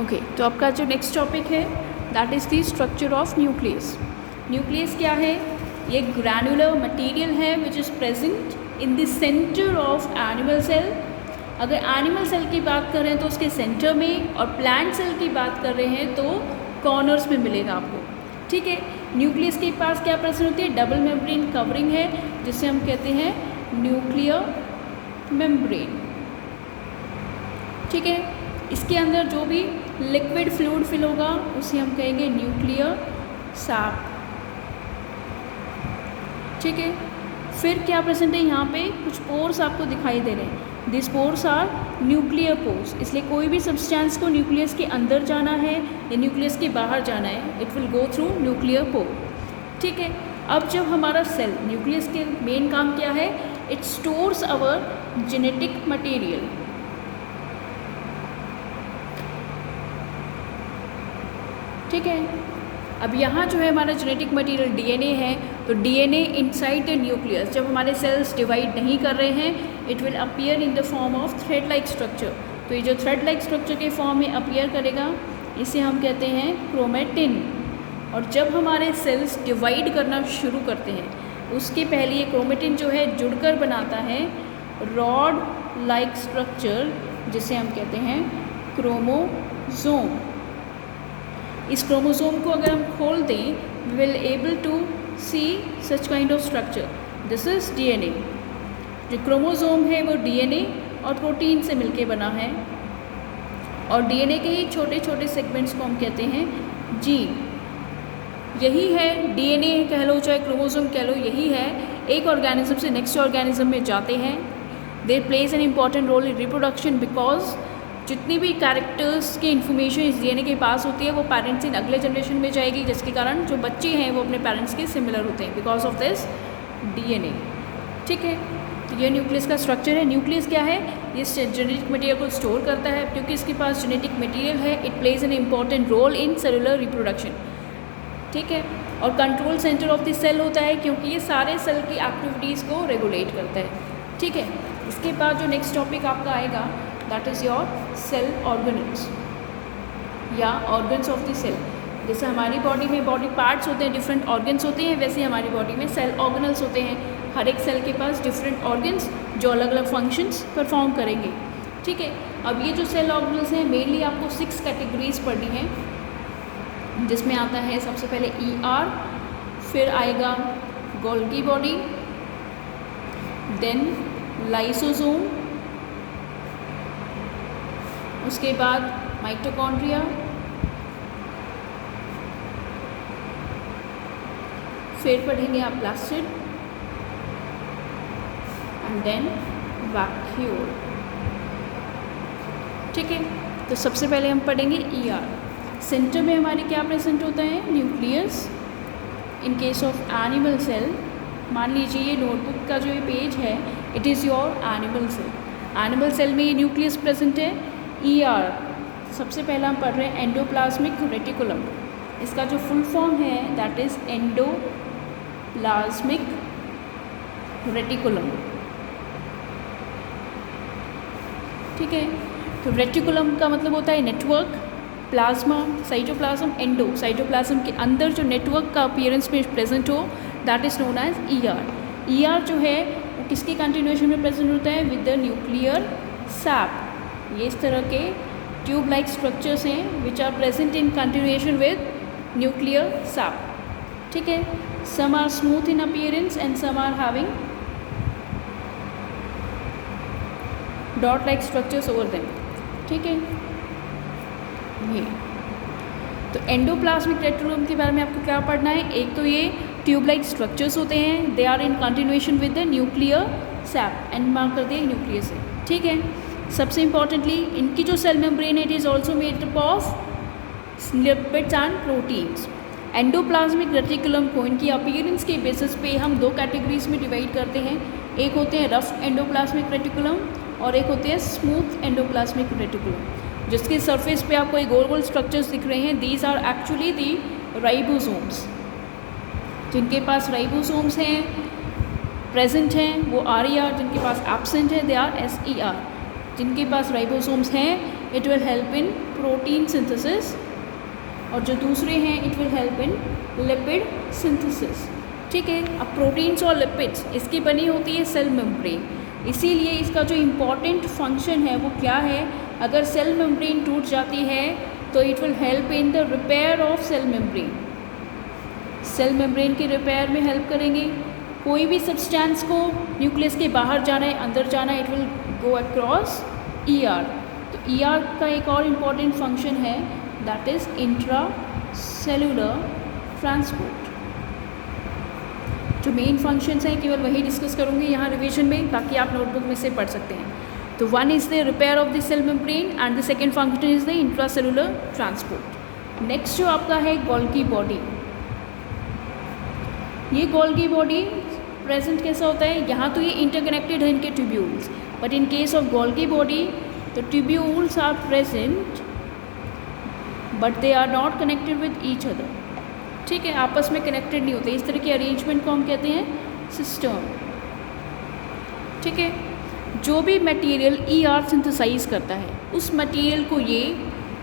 Okay, तो आपका जो नेक्स्ट टॉपिक है that is the structure of nucleus. Nucleus क्या है? ये ग्रैनुलर मटेरियल है which is present in the centre of animal cell. अगर एनिमल सेल की बात कर रहे हैं तो उसके सेंटर में, और प्लांट सेल की बात कर रहे हैं तो कॉर्नर्स में मिलेगा आपको। ठीक है, न्यूक्लियस के पास क्या प्रेजेंट होती है? डबल मेम्ब्रेन कवरिंग है जिसे हम कहते हैं न्यूक्लियर मेम्ब्रेन। ठीक है, इसके अंदर जो भी लिक्विड फ्लूइड फिल होगा उसे हम कहेंगे न्यूक्लियर सैप। ठीक है, फिर क्या प्रेजेंट है यहाँ पे? कुछ पोर्स आपको दिखाई दे रहे हैं। This pores are nuclear pores. इसलिए कोई भी सब्सटेंस को न्यूक्लियस के अंदर जाना है या न्यूक्लियस के बाहर जाना है, it will go through nuclear pore. ठीक है, अब जब हमारा सेल, न्यूक्लियस के मेन काम क्या है? It stores our genetic material. ठीक है, अब यहाँ जो है हमारा जेनेटिक मटेरियल डीएनए है, तो डीएनए इनसाइड द न्यूक्लियस जब हमारे सेल्स डिवाइड नहीं कर रहे हैं, it will appear in the form of thread like structure. तो ये जो थ्रेड लाइक स्ट्रक्चर के फॉर्म में अपीयर करेगा, इसे हम कहते हैं क्रोमेटिन। और जब हमारे सेल्स डिवाइड करना शुरू करते हैं, उसके पहले ये क्रोमेटिन जो है जुड़कर बनाता है रॉड लाइक स्ट्रक्चर जिसे हम कहते हैं क्रोमोसोम। इस क्रोमोसोम को अगर हम खोल दें, we will able to see such kind of structure. This is DNA. जो क्रोमोसोम है वो डीएनए और प्रोटीन से मिलके बना है, और डीएनए के ही छोटे छोटे सेगमेंट्स को हम कहते हैं जीन। यही है डीएनए कह लो चाहे क्रोमोसोम कह लो, यही है एक ऑर्गेनिज्म से नेक्स्ट ऑर्गेनिज्म में जाते हैं। They plays an important role in reproduction because जितनी भी कैरेक्टर्स की इन्फॉर्मेशन इस डीएनए के पास होती है वो पेरेंट्स इन अगले जनरेशन में जाएगी, जिसके कारण जो बच्चे हैं वो अपने पेरेंट्स के सिमिलर होते हैं बिकॉज ऑफ दिस डीएनए। ठीक है, तो ये न्यूक्लियस का स्ट्रक्चर है। न्यूक्लियस क्या है? ये जेनेटिक मटेरियल को स्टोर करता है। क्योंकि इसके पास जेनेटिक मटेरियल है, it plays an important role in cellular reproduction. ठीक है, और control centre of the cell होता है क्योंकि ये सारे सेल की एक्टिविटीज़ को रेगुलेट करता है। ठीक है, इसके बाद जो नेक्स्ट टॉपिक आपका आएगा that is your cell organs या ऑर्गन्स ऑफ द सेल। जैसे हमारी बॉडी में बॉडी पार्ट्स होते हैं, डिफरेंट ऑर्गन्स होते हैं, वैसे हमारी बॉडी में सेल ऑर्गेनल्स होते हैं। हर एक सेल के पास डिफरेंट ऑर्गन्स जो अलग अलग फंक्शंस परफॉर्म करेंगे। ठीक है, अब ये जो सेल ऑर्गेनल्स हैं मेनली आपको 6 कैटेगरीज पढ़नी है, जिसमें आता है सबसे पहले ER, फिर आएगा गोल्गी बॉडी, देन लाइसोसोम, उसके बाद माइटोकॉन्ड्रिया, फिर पढ़ेंगे आप प्लास्टिड एंड देन वैक्यूल। ठीक है, तो सबसे पहले हम पढ़ेंगे ER। सेंटर में हमारे क्या प्रेजेंट होता है? Nucleus. In case of animal cell, मान लीजिए ये नोटबुक का जो ये पेज है, it is your animal cell. Animal cell में ये न्यूक्लियस प्रेजेंट है। ER सबसे पहला हम पढ़ रहे हैं एंडोप्लाज्मिक रेटिकुलम। इसका जो फुल फॉर्म है दैट इज़ एंडोप्लाज्मिक रेटिकुलम। ठीक है, तो रेटिकुलम का मतलब होता है network, plasma, cytoplasm, endo, cytoplasm के अंदर जो नेटवर्क का अपीयरेंस में प्रेजेंट हो that is known as ER। ER जो है वो किसकी कंटिन्यूएशन में प्रेजेंट होता है? With the nuclear sap. ये इस तरह के ट्यूब लाइक स्ट्रक्चर्स हैं which are present in continuation with nuclear sap. ठीक है, some are smooth in appearance and some are having dot like structures over them. ठीक है, ये तो एंडोप्लाज्मिक रेटिकुलम के बारे में आपको क्या पढ़ना है? एक तो ये ट्यूब लाइक स्ट्रक्चर्स होते हैं, they are in continuation with the nuclear sap, and mark कर दिया न्यूक्लियस है। ठीक है, सबसे इंपॉर्टेंटली इनकी जो सेल मेम्ब्रेन है it is also made up of lipids and proteins. Endoplasmic reticulum को इनकी अपीयरेंस के बेसिस पे हम 2 कैटेगरीज में डिवाइड करते हैं। एक होते हैं रफ एंडोप्लाज्मिक रेटिकुलम और एक होते हैं स्मूथ एंडोप्लाज्मिक रेटिकुलम। जिसके सरफेस पे आपको ये गोल गोल स्ट्रक्चर्स दिख रहे हैं, these are actually the ribosomes. जिनके पास राइबोसोम्स हैं प्रेजेंट हैं वो RER, जिनके पास एब्सेंट है दे आर SER। जिनके पास राइबोसोम्स हैं it will help in protein synthesis, और जो दूसरे हैं it will help in lipid synthesis. ठीक है, अब प्रोटीन्स और लिपिड्स इसकी बनी होती है सेल मेम्ब्रेन, इसीलिए इसका जो इम्पॉर्टेंट फंक्शन है वो क्या है, अगर सेल मेम्ब्रेन टूट जाती है तो it will help in the repair of cell membrane, cell membrane के रिपेयर में हेल्प करेंगे। कोई भी सब्सटेंस को न्यूक्लियस के बाहर जाना है अंदर जाना है, it will go across ER। तो ER का एक और इम्पॉर्टेंट फंक्शन है that is intra cellular transport. जो मेन फंक्शंस हैं केवल वही डिस्कस करूँगी यहाँ रिवीजन में, बाकी आप नोटबुक में से पढ़ सकते हैं। तो one is the repair of the cell membrane and the second function is the intra cellular transport. Next जो आपका है गोल्गी बॉडी, ये गोल्गी बॉडी प्रेजेंट कैसा होता है, यहाँ तो ये इंटरकनेक्टेड है इनके tubules, but in case of Golgi body the tubules are present but they are not connected with each other. ठीक है, आपस में कनेक्टेड नहीं होते, इस तरह के अरेंजमेंट को हम कहते हैं सिस्टम। ठीक है, जो भी मटेरियल ER सिंथेसाइज करता है उस मटेरियल को ये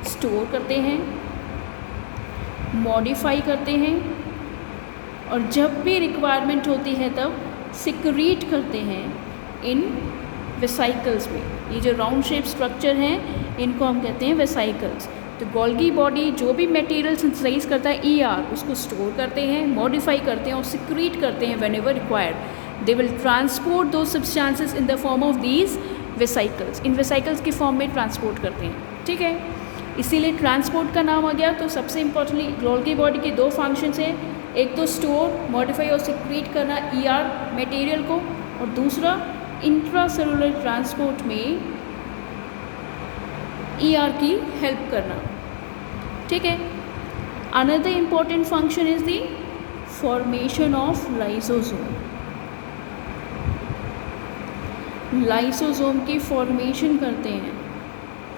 स्टोर करते हैं, मॉडिफाई करते हैं, और जब भी रिक्वायरमेंट होती है तब सिक्रीट करते हैं इन वेसाइकल्स में। ये जो राउंड शेप स्ट्रक्चर हैं इनको हम कहते हैं वेसाइकल्स। तो गोल्गी बॉडी जो भी मटेरियल सिंथेसाइज करता है ER उसको स्टोर करते हैं, मॉडिफाई करते हैं और सिक्रीट करते हैं व्हेन एवर रिक्वायर्ड। दे विल ट्रांसपोर्ट दो substances in the form of these vesicles, in vesicles के फॉर्म में ट्रांसपोर्ट करते हैं। ठीक है, इसीलिए ट्रांसपोर्ट का नाम आ गया। तो सबसे इंपॉर्टेंटली गोल्गी बॉडी के दो फंक्शंस हैं, एक तो स्टोर, मॉडिफाई और सिक्रीट करना ER मटेरियल को, और दूसरा इंट्रा सेलुलर ट्रांसपोर्ट में ER की हेल्प करना। ठीक है, another important function is the formation of lysosome. Lysosome की फॉर्मेशन करते हैं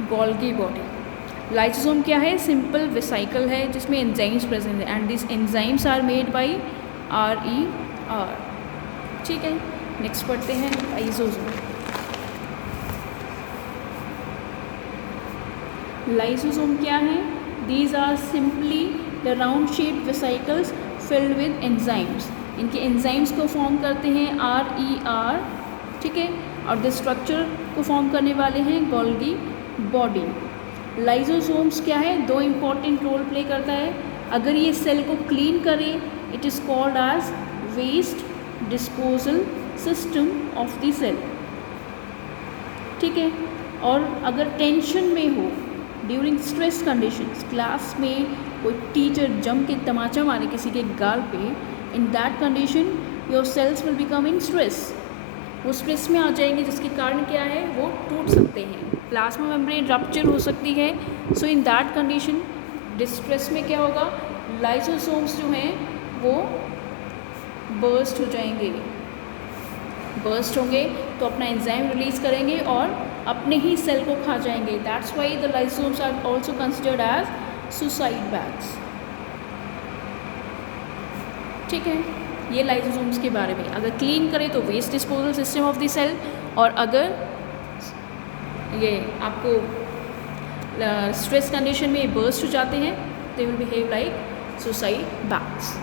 गोल्गी बॉडी। लाइसोसोम क्या है, सिंपल वेसाइकल है जिसमें एंजाइम्स प्रेजेंट है and this enzymes are made by RER। ठीक है, नेक्स्ट पढ़ते हैं लाइसोसोम। लाइसोसोम क्या है, these are simply the round shaped vesicles filled with enzymes. इनके एंजाइम्स को फॉर्म करते हैं RER। ठीक है, और द स्ट्रक्चर को फॉर्म करने वाले हैं गोल्गी बॉडी। लाइसोसोम्स क्या है, दो इम्पॉर्टेंट रोल प्ले करता है। अगर ये सेल को क्लीन करे it is called as waste disposal system of the cell. ठीक है, और अगर टेंशन में हो ड्यूरिंग स्ट्रेस कंडीशंस, क्लास में कोई टीचर जम के तमाचा मारे किसी के गाल पे, in that condition your cells will become in stress, वो स्ट्रेस में आ जाएंगे जिसके कारण क्या है वो टूट सकते हैं, प्लाज्मा मेम्ब्रेन रप्चर हो सकती है। सो इन दैट कंडीशन डिस्ट्रेस में क्या होगा, लाइसोसोम्स जो हैं वो बर्स्ट हो जाएंगे, बर्स्ट होंगे तो अपना एंजाइम रिलीज़ करेंगे और अपने ही सेल को खा जाएंगे। That's why the lysosomes are also considered as suicide bags. ठीक है, ये लाइसोसोम्स के बारे में। अगर क्लीन करें तो waste disposal system of the cell, और अगर ये आपको स्ट्रेस कंडीशन में बर्स्ट हो जाते हैं they will behave like suicide bags.